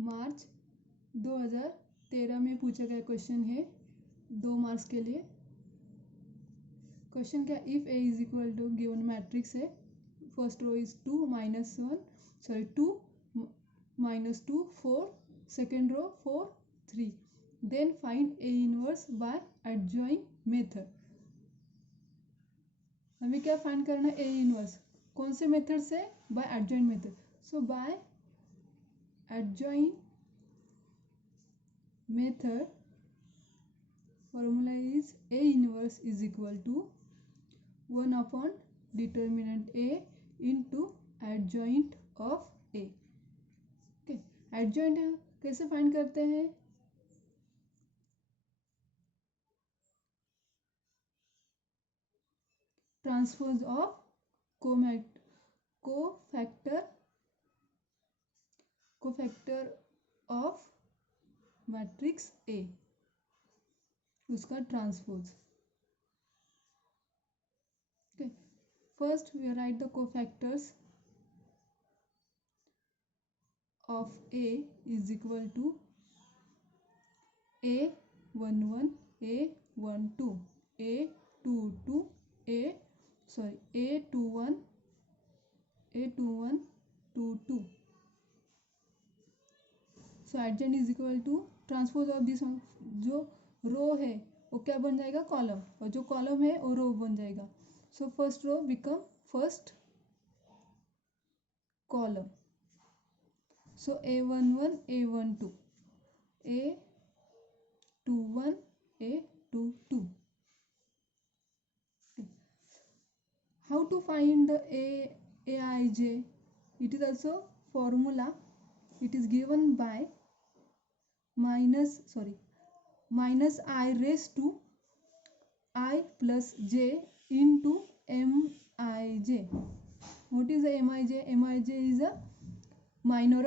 मार्च 2013 में पूछा गया क्वेश्चन है, 2 मार्क्स के लिए। क्वेश्चन क्या, if A is equal to given matrix है, first row is 2 -2 4, second row 4 3, then find A inverse by adjoint method. हमें क्या फाइंड करना है, ए इनवर्स कौन से मेथड से, by adjoint method. So by adjoint method formula is A inverse is equal to 1 upon determinant A into adjoint of A। Okay, adjoint कैसे find करते हैं, transpose of cofactor of matrix A, उसका transpose. Okay, first we write the cofactors of A is equal to A11 A12 A22 A21 22। So adjoint is equal to transpose of this, जो row है वो क्या बन जाएगा, column, और जो column है वो रो बन जाएगा। So first row become first column. So A11 A12 A21 A22। How to find the Aij? It is also formula. It is given by minus I raised to I plus j into Mij. What is the Mij? Mij is a minor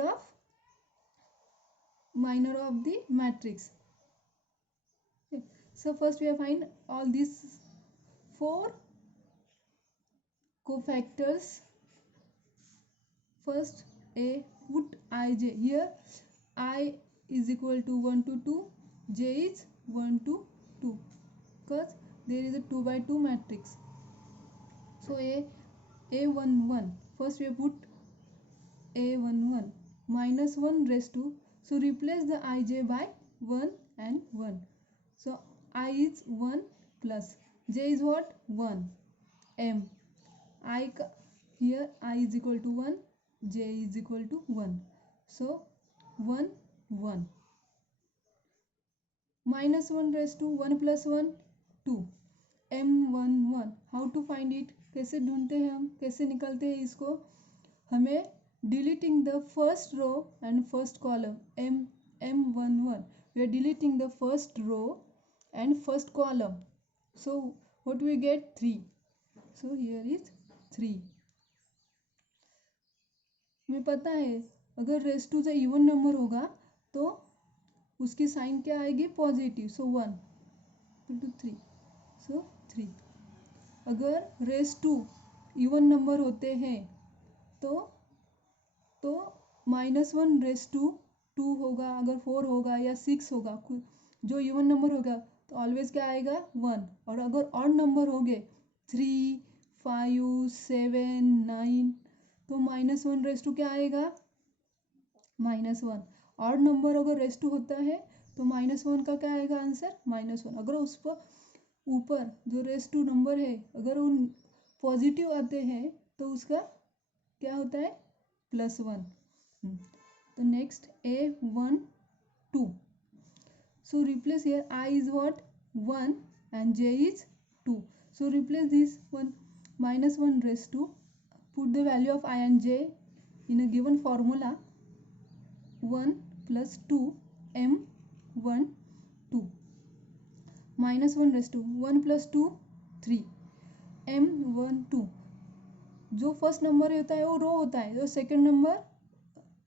of the matrix. Okay. So first we have find all these 4 cofactors. First A, put Ij here, I is equal to 1 to 2, j is 1 to 2, because there is a 2 by 2 matrix. So A11, first we have put A11 minus 1 raised to, so replace the Ij by 1 and 1. So I is 1 plus j is what, 1 m, here I is equal to 1, j is equal to 1, so 1 1 minus 1 raised to 1 plus 1 2 m11। How to find it, कैसे ढूंढते हैं हम, कैसे निकलते हैं इसको, हमें deleting the first row and first column, m11 we are deleting the first row and first column, so what we get, 3, so here is 3। हमें पता है अगर रेस टू से इवन नंबर होगा तो उसकी साइन क्या आएगी, पॉजिटिव, सो 1 टू 3, सो 3। अगर रेस टू इवन नंबर होते हैं तो -1 रेस टू 2 होगा, अगर 4 होगा या 6 होगा, जो इवन नंबर होगा तो ऑलवेज क्या आएगा, 1। और अगर ऑड नंबर हो गए 3 5 7 9 तो -1 रेस टू क्या आएगा, -1। ऑड नंबर अगर रेस टू होता है तो -1 का क्या आएगा आंसर, -1। अगर उस पर ऊपर जो रेस टू नंबर है अगर उन पॉजिटिव आते हैं तो उसका क्या होता है, +1। तो next A12, so replace here I is what, 1 and j is 2, so replace this one, -1 raised to, put the value of I and j in a given formula, 1 plus 2 m12 -1 raised to 1 plus 2 3 m12। जो first number होता है वो रो होता है, जो second number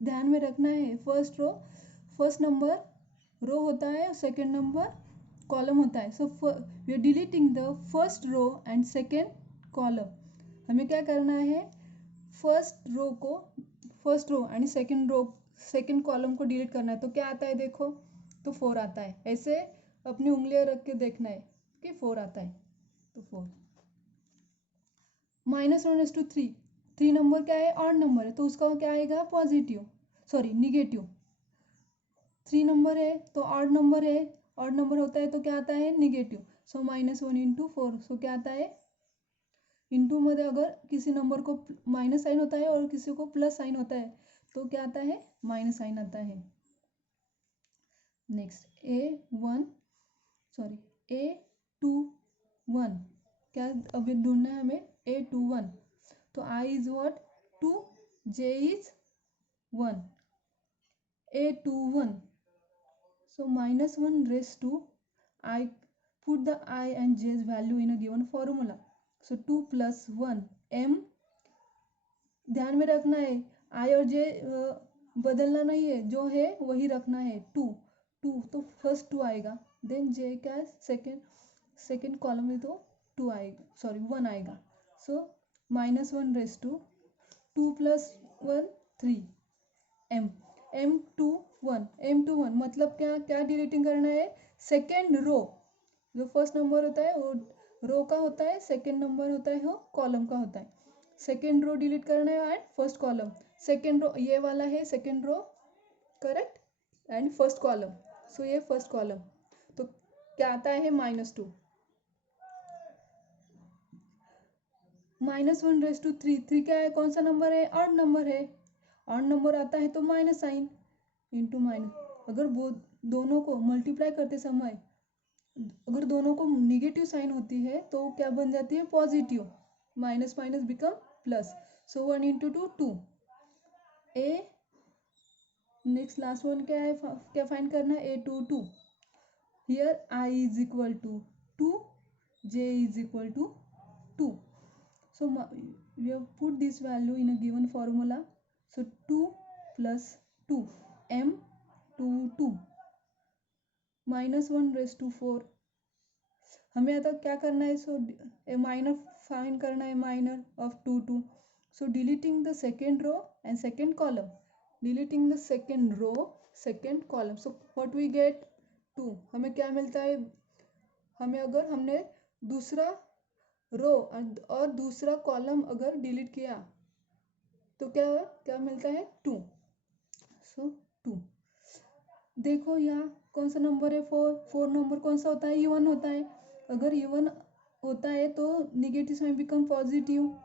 ध्यान में रखना है, फर्स्ट नंबर रो होता है, सेकंड नंबर कॉलम होता है। So we are deleting the first row and second column. हमें क्या करना है, first row and second row second column को डिलीट करना है तो क्या आता है देखो, तो 4 आता है। ऐसे अपनी उंगलियां रख के देखना है कि 4 आता है, तो 4। -1/3, 3 नंबर क्या है, ऑड नंबर है, तो उसका क्या आएगा, पॉजिटिव, सॉरी निगेटिव। 3 नंबर है तो ऑड नंबर है, ऑड नंबर होता है तो क्या आता है, निगेटिव। सो -1 × 4, सो क्या आता है, इंटू मध्ये अगर किसी नंबर को माइनस साइन होता है और किसी को प्लस साइन होता है तो क्या आता है, माइनस साइन आता है। नेक्स्ट A1, सॉरी A21, क्या अभी ढूंढना है हमें, A21, तो I is what, 2, J is 1, A21, so -1/2, I put the I and J's value in a given formula, so 2 + 1 M, ध्यान में रखना है I और J बदलना नहीं है, जो है वही रखना है। 2 तो फर्स्ट 2 आएगा, देन J क्या है, सेकेंड कॉलम में तो 2 आएगा, सॉरी 1 आएगा। सो -1/2, 2 + 1 3 M21 मतलब क्या क्या डिलीटिंग करना है, सेकेंड रो, जो फर्स्ट नंबर होता है वो रो का होता है, सेकेंड नंबर होता है वो कॉलम का होता है। सेकेंड रो डिलीट करना है and first column, second row ये वाला है, second row correct, and first column, so ये फर्स्ट कॉलम, तो क्या आता है, -2। -1/3, 3 क्या है, कौन सा नंबर है, ऑड नंबर है, ऑड नंबर आता है तो माइनस साइन, इंटू माइनस, अगर वो दोनों को मल्टीप्लाई करते समय अगर दोनों को निगेटिव साइन होती है तो क्या बन जाती है, positive, minus minus become plus, so 1 × 2 2। A next last one क्या है, क्या फाइंड करना है, A22, here I is equal to 2, J is equal to 2, so we have put this value in a given formula, so 2 + 2 M22 -1/4, हमें आता क्या करना है, सो माइनर फाइंड करना है, minor of 2 2, so deleting the second row and second column, deleting the second row second column, so what we get 2, हमें क्या मिलता है, हमें अगर हमने दूसरा रो और दूसरा कॉलम अगर डिलीट किया तो क्या क्या मिलता है, 2, सो 2। देखो यहाँ कौन सा नंबर है, 4 नंबर कौन सा होता है, इवन होता है, अगर इवन होता है तो negative sign become positive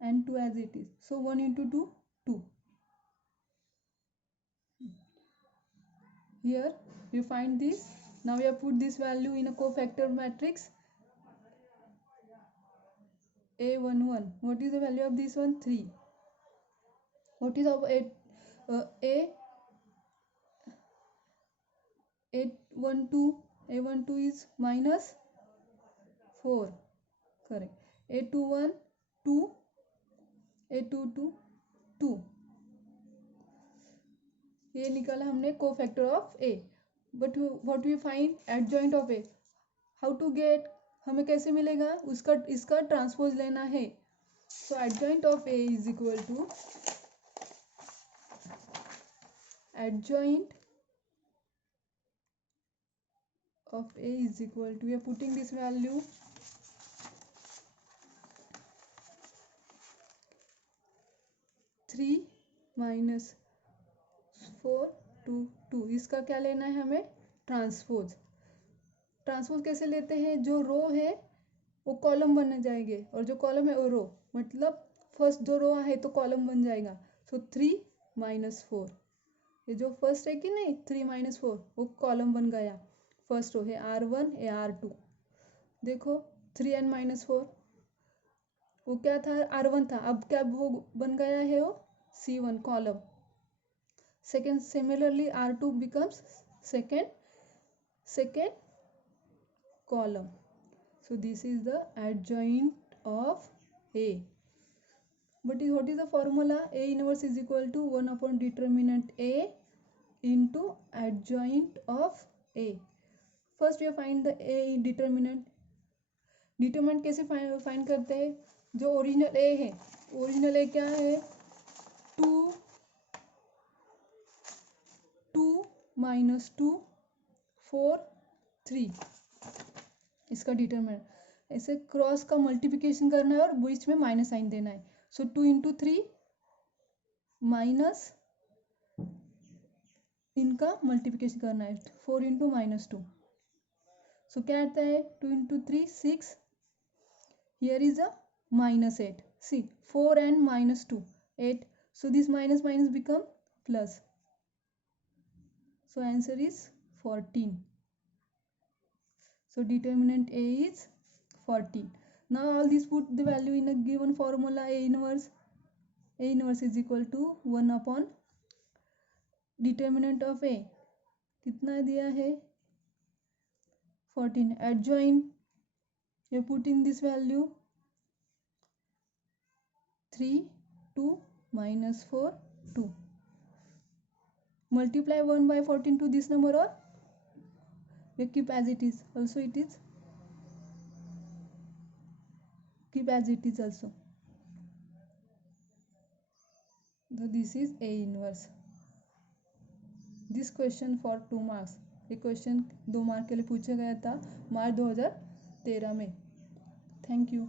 and 2 as it is, so 1 × 2 2। Here you find this, now we have put this value in a cofactor matrix A11, what is the value of this one, 3, what is of A12 is -4, correct, A21 2, A22 2, ये निकाला हमने cofactor of A, but what we find adjoint of A, how to get, हमें कैसे मिलेगा, उसका इसका transpose लेना है, so adjoint of A is equal to adjoint of A is equal to, we are putting this value 3 - 4 2 2, इसका क्या लेना है हमें, ट्रांसपोज। ट्रांसपोज कैसे लेते हैं, जो रो है वो कॉलम बन जाएंगे और जो कॉलम है वो रो, मतलब फर्स्ट जो रो है तो कॉलम बन जाएगा, सो 3 - 4, ये जो फर्स्ट है कि नहीं 3 - 4 वो कॉलम बन गया, फर्स्ट रो है R1 ए R2, देखो 3 n - 4 वो क्या था, R1 था, अब क्या वो बन गया है, वो C1 column, second similarly R2 becomes second column, so this is the adjoint of A, but what is the formula, A inverse is equal to 1 upon determinant A into adjoint of A, first we find the A determinant, determinant कैसे find करते हैं, जो original ए है, original ए क्या है, 2 2 minus 2 4 3 इसका determinant. ऐसे cross का मल्टीप्लिकेशन करना है और बीच में माइनस साइन देना है। सो 2 इंटू 3 माइनस इनका मल्टीप्लिकेशन करना है 4 इंटू माइनस 2। सो क्या आता है 2 into 3 6 here is a minus 8 see 4 and minus 2 8 so this minus minus become plus so answer is 14 so determinant A is 14 now all these put the value in a given formula A inverse is equal to 1 upon determinant of A कितना दिया है 14 adjoin you put in this value 3 2 minus 4 2 multiply 1 by 14 to this number or we keep as it is also it is keep as it is also so this is A inverse this question for 2 marks ये question 2 mark के लिए पूछा गया था मार्च 2013 में thank you